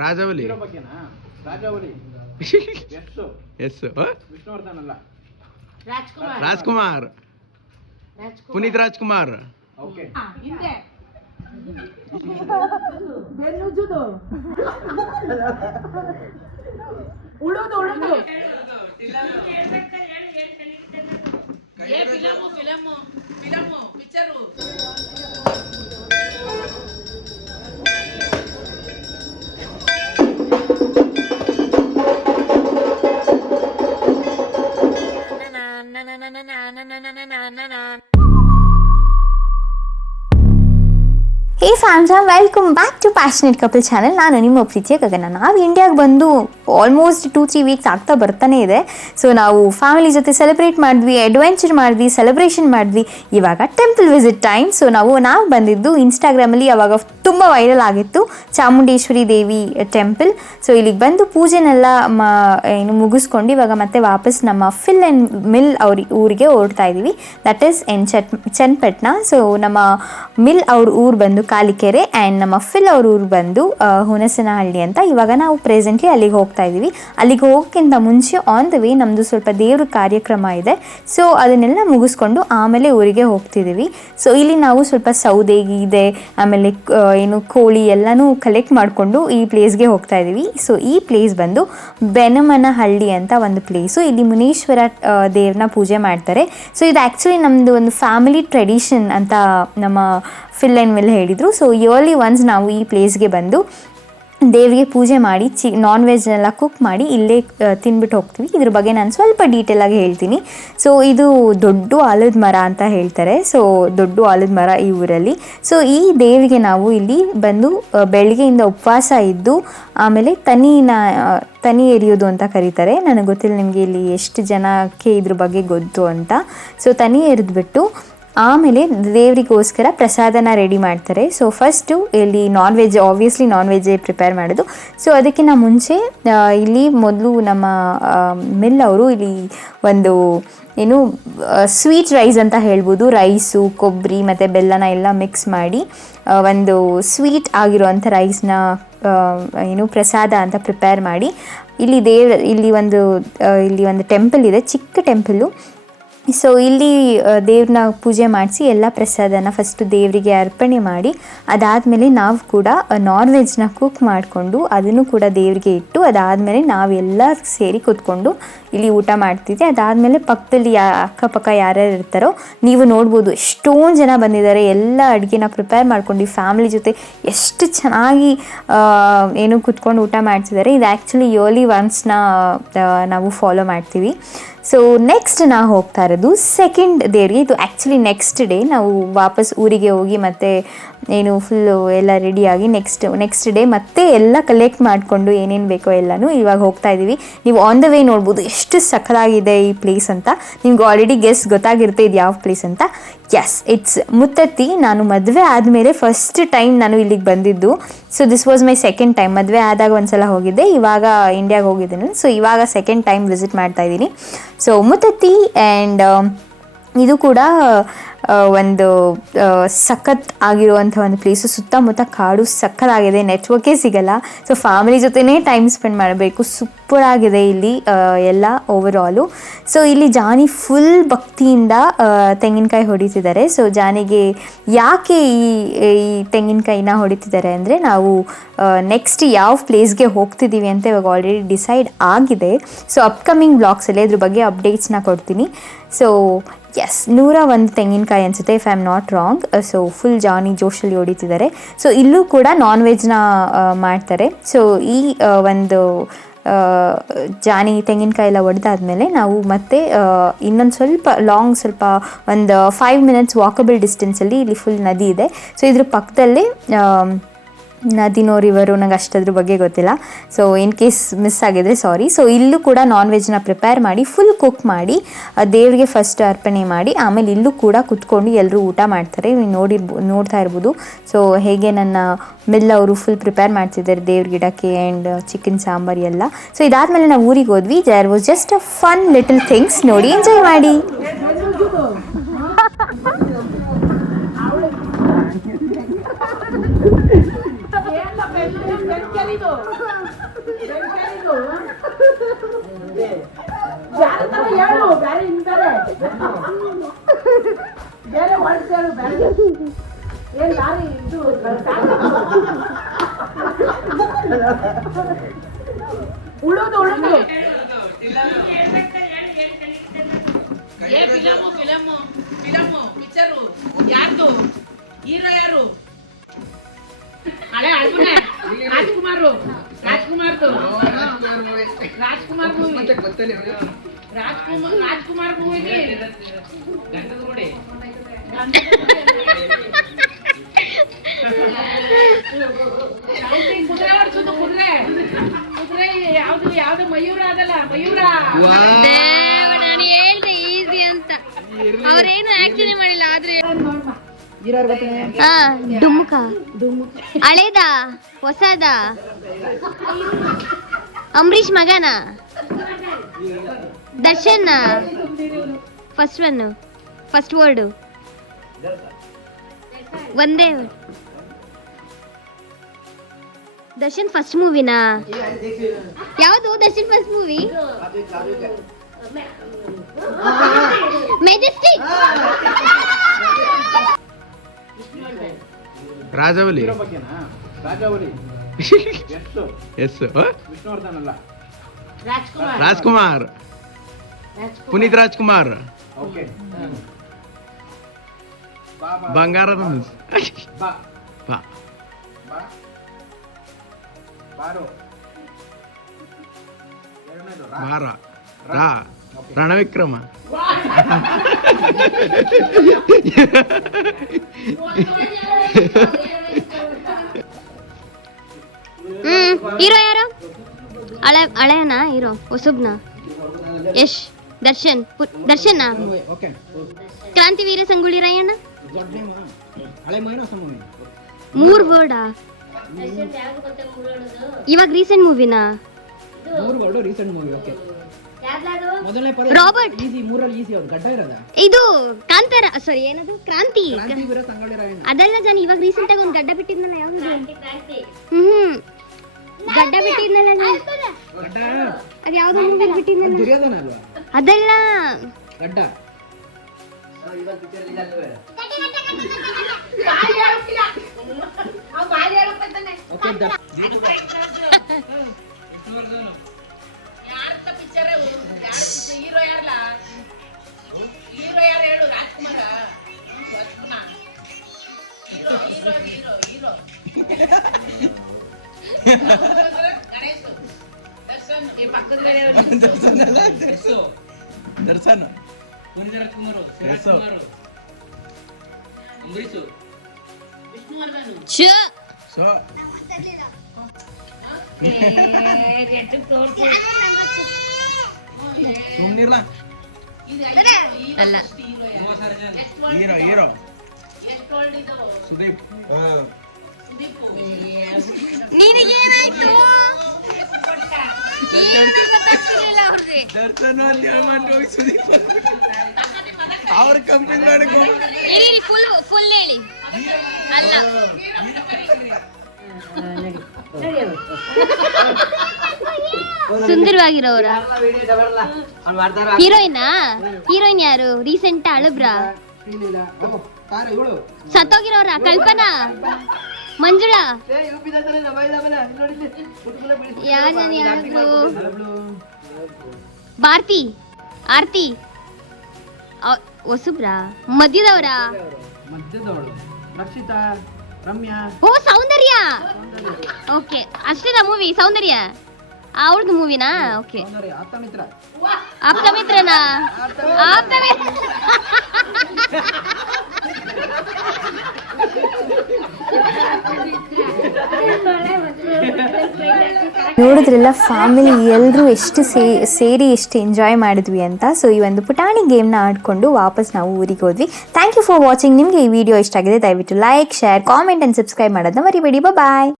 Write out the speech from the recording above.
Rajavali yes Rajkumar Puneeth Rajkumar hey fams, welcome back to passionate couple channel. ನಾನು ನಿಮ್ಮ ಪ್ರೀತಿಯ ಗಗನ. ನಾವು ಇಂಡಿಯಾಗೆ ಬಂದು ಆಲ್ಮೋಸ್ಟ್ 2-3 ವೀಕ್ಸ್ ಆಗ್ತಾ ಬರ್ತಾನೆ ಇದೆ. ಸೊ ನಾವು ಫ್ಯಾಮಿಲಿ ಜೊತೆ ಸೆಲೆಬ್ರೇಟ್ ಮಾಡಿದ್ವಿ, ಅಡ್ವೆಂಚರ್ ಮಾಡಿದ್ವಿ, ಸೆಲೆಬ್ರೇಷನ್ ಮಾಡಿದ್ವಿ. ಇವಾಗ ಟೆಂಪಲ್ ವಿಸಿಟ್ ಟೈಮ್. ಸೊ ನಾವು ಬಂದಿದ್ದು ಇನ್ಸ್ಟಾಗ್ರಾಮಲ್ಲಿ ಅವಾಗ ತುಂಬ ವೈರಲ್ ಆಗಿತ್ತು ಚಾಮುಂಡೇಶ್ವರಿ ದೇವಿ ಟೆಂಪಲ್. ಸೊ ಇಲ್ಲಿಗೆ ಬಂದು ಪೂಜೆನೆಲ್ಲ ಮುಗಿಸ್ಕೊಂಡು ಇವಾಗ ಮತ್ತೆ ವಾಪಸ್ ನಮ್ಮ ಫಿಲ್ ಆ್ಯಂಡ್ ಮಿಲ್ ಊರಿಗೆ ಹೊರಡ್ತಾ ಇದ್ದೀವಿ. That is Channapatna. ಸೊ ನಮ್ಮ ಮಿಲ್ ಅವ್ರ ಊರು ಬಂದು ಕಾಲಿಕೆರೆ ಆ್ಯಂಡ್ ನಮ್ಮ ಫಿಲ್ ಅವ್ರ ಊರು ಬಂದು ಹುಣಸನಹಳ್ಳಿ ಅಂತ. ಇವಾಗ ನಾವು ಪ್ರೆಸೆಂಟ್ಲಿ ಅಲ್ಲಿಗೆ ಹೋಗ್ತಾ ಇದ್ದೀವಿ. ಅಲ್ಲಿಗೆ ಹೋಗೋಕ್ಕಿಂತ ಮುಂಚೆ ಆನ್ ದ ವೇ ನಮ್ಮದು ಸ್ವಲ್ಪ ದೇವ್ರ ಕಾರ್ಯಕ್ರಮ ಇದೆ. ಸೊ ಅದನ್ನೆಲ್ಲ ಮುಗಿಸ್ಕೊಂಡು ಆಮೇಲೆ ಊರಿಗೆ ಹೋಗ್ತಿದ್ದೀವಿ. ಸೊ ಇಲ್ಲಿ ನಾವು ಸ್ವಲ್ಪ ಸೌದೆಗೆ ಇದೆ, ಆಮೇಲೆ ಕೋಳಿ ಎಲ್ಲನೂ ಕಲೆಕ್ಟ್ ಮಾಡಿಕೊಂಡು ಈ ಪ್ಲೇಸ್ಗೆ ಹೋಗ್ತಾ ಇದ್ದೀವಿ. ಸೊ ಈ ಪ್ಲೇಸ್ ಬಂದು ಬೆನಮನಹಳ್ಳಿ ಅಂತ ಒಂದು ಪ್ಲೇಸು. ಇಲ್ಲಿ ಮುನೀಶ್ವರ ದೇವ್ರನ್ನ ಪೂಜೆ ಮಾಡ್ತಾರೆ. ಸೊ ಇದು ಆ್ಯಕ್ಚುಲಿ ನಮ್ಮದು ಒಂದು ಫ್ಯಾಮಿಲಿ ಟ್ರೆಡಿಷನ್ ಅಂತ ನಮ್ಮ ಫಿಲ್ ಆ್ಯಂಡ್ ಮಿಲ್ ಹೇಳಿದರು. ಸೊ ಇಯರ್ಲಿ ಒನ್ಸ್ ನಾವು ಈ ಪ್ಲೇಸ್ಗೆ ಬಂದು ದೇವರಿಗೆ ಪೂಜೆ ಮಾಡಿ ನಾನ್ ವೆಜ್ನೆಲ್ಲ ಕುಕ್ ಮಾಡಿ ಇಲ್ಲೇ ತಿನ್ಬಿಟ್ಟು ಹೋಗ್ತೀವಿ. ಇದ್ರ ಬಗ್ಗೆ ನಾನು ಸ್ವಲ್ಪ ಡೀಟೇಲಾಗಿ ಹೇಳ್ತೀನಿ. ಸೊ ಇದು ದೊಡ್ಡ ಆಲದ ಮರ ಅಂತ ಹೇಳ್ತಾರೆ. ಸೊ ದೊಡ್ಡ ಆಲದ ಮರ ಈ ಊರಲ್ಲಿ. ಸೊ ಈ ದೇವಿಗೆ ನಾವು ಇಲ್ಲಿ ಬಂದು ಬೆಳಗ್ಗೆಯಿಂದ ಉಪವಾಸ ಇದ್ದು ಆಮೇಲೆ ತನಿ ಎರಿಯೋದು ಅಂತ ಕರೀತಾರೆ. ನನಗೆ ಗೊತ್ತಿಲ್ಲ ನಿಮಗೆ ಇಲ್ಲಿ ಎಷ್ಟು ಜನಕ್ಕೆ ಇದ್ರ ಬಗ್ಗೆ ಗೊತ್ತು ಅಂತ. ಸೊ ತನಿ ಎರಿದ್ಬಿಟ್ಟು ಆಮೇಲೆ ದೇವರಿಗೋಸ್ಕರ ಪ್ರಸಾದನ ರೆಡಿ ಮಾಡ್ತಾರೆ. ಸೊ ಫಸ್ಟು ಇಲ್ಲಿ ಆಬ್ವಿಯಸ್ಲಿ ನಾನ್ ವೆಜ್ಜೇ ಪ್ರಿಪೇರ್ ಮಾಡೋದು. ಸೊ ಅದಕ್ಕಿಂತ ಮುಂಚೆ ಇಲ್ಲಿ ಮೊದಲು ನಮ್ಮ ಮಿಲ್ ಅವರು ಇಲ್ಲಿ ಒಂದು ಸ್ವೀಟ್ ರೈಸ್ ಅಂತ ಹೇಳ್ಬೋದು, ರೈಸು ಕೊಬ್ಬರಿ ಮತ್ತು ಬೆಲ್ಲನ ಎಲ್ಲ ಮಿಕ್ಸ್ ಮಾಡಿ ಒಂದು ಸ್ವೀಟ್ ಆಗಿರೋವಂಥ ರೈಸ್ನ ಪ್ರಸಾದ ಅಂತ ಪ್ರಿಪೇರ್ ಮಾಡಿ ಇಲ್ಲಿ ಒಂದು ಟೆಂಪಲ್ ಇದೆ, ಚಿಕ್ಕ ಟೆಂಪಲ್ಲು. ಸೊ ಇಲ್ಲಿ ದೇವ್ರನ್ನ ಪೂಜೆ ಮಾಡಿಸಿ ಎಲ್ಲ ಪ್ರಸಾದನ ಫಸ್ಟು ದೇವರಿಗೆ ಅರ್ಪಣೆ ಮಾಡಿ ಅದಾದಮೇಲೆ ನಾವು ಕೂಡ ನಾನ್ ವೆಜ್ನ ಕುಕ್ ಮಾಡಿಕೊಂಡು ಅದನ್ನು ಕೂಡ ದೇವರಿಗೆ ಇಟ್ಟು ಅದಾದಮೇಲೆ ನಾವೆಲ್ಲ ಸೇರಿ ಕೂತ್ಕೊಂಡು ಇಲ್ಲಿ ಊಟ ಮಾಡ್ತಿದ್ದೆ. ಅದಾದಮೇಲೆ ಪಕ್ಕದಲ್ಲಿ ಅಕ್ಕಪಕ್ಕ ಯಾರ್ಯಾರು ಇರ್ತಾರೋ ನೀವು ನೋಡ್ಬೋದು ಎಷ್ಟೊಂದು ಜನ ಬಂದಿದ್ದಾರೆ. ಎಲ್ಲ ಅಡುಗೆನ ಪ್ರಿಪೇರ್ ಮಾಡ್ಕೊಂಡು ಫ್ಯಾಮಿಲಿ ಜೊತೆ ಎಷ್ಟು ಚೆನ್ನಾಗಿ ಕೂತ್ಕೊಂಡು ಊಟ ಮಾಡ್ತಿದ್ದಾರೆ. ಇದು ಆ್ಯಕ್ಚುಲಿ ಇಯರ್ಲಿ ಒನ್ಸ್ನ ನಾವು ಫಾಲೋ ಮಾಡ್ತೀವಿ. ಸೊ ನೆಕ್ಸ್ಟ್ ನಾವು ಹೋಗ್ತಾ ಇರೋದು ಸೆಕೆಂಡ್ ದೇವ್ರಿಗೆ. ಇದು ಆ್ಯಕ್ಚುಲಿ ನೆಕ್ಸ್ಟ್ ಡೇ ನಾವು ವಾಪಸ್ ಊರಿಗೆ ಹೋಗಿ ಮತ್ತೆ ಫುಲ್ಲು ಎಲ್ಲ ರೆಡಿಯಾಗಿ ನೆಕ್ಸ್ಟ್ ಡೇ ಮತ್ತೆ ಎಲ್ಲ ಕಲೆಕ್ಟ್ ಮಾಡಿಕೊಂಡು ಏನೇನು ಬೇಕೋ ಎಲ್ಲನೂ ಇವಾಗ ಹೋಗ್ತಾ ಇದ್ದೀವಿ. ನೀವು ಆನ್ ದ ವೇ ನೋಡ್ಬೋದು ಎಷ್ಟು ಸಖತ್ತಾಗಿದೆ ಈ ಪ್ಲೇಸ್ ಅಂತ. ನಿಮ್ಗೆ ಆಲ್ರೆಡಿ ಗೊತ್ತಾಗಿರುತ್ತೆ ಇದು ಯಾವ ಪ್ಲೇಸ್ ಅಂತ. Yes, it's Muttatti. ನಾನು ಮದುವೆ ಆದಮೇಲೆ ಫಸ್ಟ್ ಟೈಮ್ ನಾನು ಇಲ್ಲಿಗೆ ಬಂದಿದ್ದು. So this was my second time. ಮದುವೆ ಆದಾಗ ಒಂದ್ಸಲ ಹೋಗಿದ್ದೆ, ಇವಾಗ ಇಂಡಿಯಾಗೆ ಹೋಗಿದ್ದೀನಿ. ಸೊ ಇವಾಗ ಸೆಕೆಂಡ್ ಟೈಮ್ ವಿಸಿಟ್ ಮಾಡ್ತಾ ಇದ್ದೀನಿ. ಸೊ ಮುತ್ತತ್ತಿ ಆ್ಯಂಡ್ ಇದು ಕೂಡ ಒಂದು ಸಖತ್ ಆಗಿರುವಂಥ ಒಂದು ಪ್ಲೇಸು. ಸುತ್ತಮುತ್ತ ಕಾಡು ಸಖತ್ತಾಗಿದೆ, ನೆಟ್ವರ್ಕೇ ಸಿಗಲ್ಲ. ಸೊ ಫ್ಯಾಮಿಲಿ ಜೊತೆನೇ ಟೈಮ್ ಸ್ಪೆಂಡ್ ಮಾಡಬೇಕು. ಸೂಪರಾಗಿದೆ ಇಲ್ಲಿ ಎಲ್ಲ ಓವರಾಲು. ಸೊ ಇಲ್ಲಿ ಜಾನಿ ಫುಲ್ ಭಕ್ತಿಯಿಂದ ತೆಂಗಿನಕಾಯಿ ಹೊಡಿತಿದ್ದಾರೆ. ಸೊ ಜಾನಿಗೆ ಯಾಕೆ ಈ ತೆಂಗಿನಕಾಯಿನ ಹೊಡಿತಿದ್ದಾರೆ ಅಂದರೆ ನಾವು ನೆಕ್ಸ್ಟ್ ಯಾವ ಪ್ಲೇಸ್ಗೆ ಹೋಗ್ತಿದ್ದೀವಿ ಅಂತ ಇವಾಗ ಆಲ್ರೆಡಿ ಡಿಸೈಡ್ ಆಗಿದೆ. ಸೊ ಅಪ್ಕಮಿಂಗ್ ಬ್ಲಾಗ್ಸಲ್ಲಿ ಇದ್ರ ಬಗ್ಗೆ ಅಪ್ಡೇಟ್ಸ್ನ ಕೊಡ್ತೀನಿ. ಸೊ ಎಸ್, 101 ತೆಂಗಿನಕಾಯಿ ಅನಿಸುತ್ತೆ if I am not wrong. So full ಜಾನಿ ಜೋಶಲ್ಲಿ ಹೊಡಿತಿದ್ದಾರೆ. ಸೊ ಇಲ್ಲೂ ಕೂಡ ನಾನ್ ವೆಜ್ನ ಮಾಡ್ತಾರೆ. ಸೊ ಈ ಒಂದು ಜಾನಿ ತೆಂಗಿನಕಾಯಿ ಎಲ್ಲ ಹೊಡೆದಾದ್ಮೇಲೆ ನಾವು ಮತ್ತೆ ಇನ್ನೊಂದು ಸ್ವಲ್ಪ ಒಂದು 5 ಮಿನಿಟ್ಸ್ ವಾಕಬಲ್ ಡಿಸ್ಟೆನ್ಸಲ್ಲಿ ಇಲ್ಲಿ ಫುಲ್ ನದಿ ಇದೆ. ಸೊ ಇದ್ರ ಪಕ್ಕದಲ್ಲೇ ನದಿನೋ ರಿವರು, ನಂಗೆ ಅಷ್ಟದ್ರ ಬಗ್ಗೆ ಗೊತ್ತಿಲ್ಲ. ಸೊ ಇನ್ ಕೇಸ್ ಮಿಸ್ ಆಗಿದ್ರೆ ಸಾರಿ. ಸೊ ಇಲ್ಲೂ ಕೂಡ ನಾನ್ ವೆಜ್ನ ಪ್ರಿಪೇರ್ ಮಾಡಿ ಫುಲ್ ಕುಕ್ ಮಾಡಿ ದೇವರಿಗೆ ಫಸ್ಟ್ ಅರ್ಪಣೆ ಮಾಡಿ ಆಮೇಲೆ ಇಲ್ಲೂ ಕೂಡ ಕುತ್ಕೊಂಡು ಎಲ್ಲರೂ ಊಟ ಮಾಡ್ತಾರೆ. ನೀವು ನೋಡ್ತಾ ಇರ್ಬೋದು. ಸೊ ಹೇಗೆ ನನ್ನ ಮಿಲ್ ಅವರು ಫುಲ್ ಪ್ರಿಪೇರ್ ಮಾಡ್ತಿದ್ದಾರೆ ದೇವ್ರ ಗಿಡಕ್ಕೆ ಆ್ಯಂಡ್ ಚಿಕನ್ ಸಾಂಬಾರು ಎಲ್ಲ. ಸೊ ಇದಾದಮೇಲೆ ನಾವು ಊರಿಗೆ ಹೋದ್ವಿ. There was just a fun little things. ನೋಡಿ, ಎಂಜಾಯ್ ಮಾಡಿ. ಉಳುದು ಪಿಕ್ಚರು ಯಾರ್ದು ಹೀರೋ ಯಾರು ಹಳೆ ಅಳ್ಬುನೆ ರಾಜ್ಕುಮಾರ್ದು ರಾಜ್ಕುಮಾರ್ ಮೂವಿಗೆ ಗಂಡದ ನೋಡಿ ಕುದುರೆ ಹೊಡ್ಸೋದು ಕುದುರೆ ಯಾವ್ದು ಮಯೂರ ಅದಲ್ಲ ಮಯೂರ ನಾನು ಹೇಳ್ದೆ ಈಸಿ ಅಂತ ಅವ್ರೇನು ಆಕ್ಚುಲಿ ಮಾಡಿಲ್ಲ ಆದ್ರೆ ಡುಮ್ಮುಕ ಹಳೇದ ಹೊಸದ ಅಂಬರೀಷ್ ಮಗನ ದರ್ಶನ್ ಫಸ್ಟ್ ವರ್ಡ್ ಒಂದೇ word. ದರ್ಶನ್ ಫಸ್ಟ್ ಮೂವಿನಾ ಯಾವುದು Darshan first movie Majestic Rajavali yes Rajkumar Puneeth Rajkumar ಬಂಗಾರದ ಬಾ ಬಾರ ರಾ ರಣವಿಕ್ರಮ ಹೀರೋ ಯಾರು ಹಳೆಯನ ಹೀರೋ ಹೊಸಬ್ನ ಯಶ್ ದರ್ಶನ್ ಕ್ರಾಂತಿ ವೀರ ಸಂಗೊಳ್ಳಿ ರಾಯಣ್ಣ ಮೂರ್ ವರ್ಡಾ ಇವಾಗ ರೀಸೆಂಟ್ ಮೂವಿನಾ ರಾಬರ್ಟ್ ಇದು ಕಾಂತಾರ ಸಾರಿ ಏನದು ಕ್ರಾಂತಿ ಅದೆಲ್ಲ ಜನ ಇವಾಗ ರೀಸೆಂಟ್ ಆಗಿ ಒಂದು ಗಡ್ಡ ಬಿಟ್ಟಿದ್ನಲ್ಲ ಯಾವ್ದು ಗಡ್ಡ ಬಿಟ್ಟಿದ್ನಲ್ಲ ಅದ್ ಯಾವ್ದು ಮೂವಿ ಬಿಟ್ಟಿದ್ನಲ್ಲ ಅದೆಲ್ಲ ಹೀರೋ ಯಾರಲ್ಲ ಹೀರೋ ಯಾರು ಹೇಳು ರಾಜ್ಕುಮಾರ ಹೀರೋ ಗಣೇಶ್ ದರ್ಶನ್ ದರ್ಶನ್ ಪುನೀತ್ ರಾಜ್ಕುಮಾರ್ ಅಂಬರೀಷ್ ವಿಷ್ಣುವರ್ಧನ್ ಸುಮ್ನಿರ್ಲ ಅಲ್ಲ ಹೀರೋ ಸುದೀಪ್ ನಿನಗೇನಾಯ್ತು ದರ್ಶನ ಸುದೀಪ್ ಅವ್ರ ಕಂಪ್ನಿ ಫುಲ್ ಹೇಳಿ ಅಲ್ಲ ಸುಂದರವಾಗಿರೋರ ಹೀರೋಯಿನ್ ಯಾರು ರೀಸೆಂಟ್ ಅಳಬ್ರಾ ಸತ್ತೋಗಿರೋರ ಕಲ್ಪನಾ ಮಂಜುಳಾ ಯಾರು ಭಾರತಿ ಆರ್ತಿ ಹೊಸಬ್ರಾ ಮಧ್ಯದವರ ಓ ಸೌಂದರ್ಯ ಓಕೆ ಅಷ್ಟೇನಾ ಮೂವಿ ಸೌಂದರ್ಯ ಅವ್ರದ್ದು ಮೂವಿನಾ ಓಕೆ ಆಪ್ತಮಿತ್ರನಾ ನೋಡಿದ್ರೆಲ್ಲ ಫ್ಯಾಮಿಲಿ ಎಲ್ಲರೂ ಎಷ್ಟು ಸೇರಿ ಎಷ್ಟು ಎಂಜಾಯ್ ಮಾಡಿದ್ವಿ ಅಂತ. ಸೊ ಈ ಒಂದು ಪುಟಾಣಿ ಗೇಮ್ನ ಆಡಿಕೊಂಡು ವಾಪಸ್ ನಾವು ಊರಿಗೆ ಹೋದ್ವಿ. Thank you for watching. ನಿಮಗೆ ಈ ವಿಡಿಯೋ ಇಷ್ಟ ಆಗಿದೆ ದಯವಿಟ್ಟು like, share, comment and subscribe ಮಾಡೋದನ್ನ ಮರಿಬೇಡಿ. ಬಾಯ್.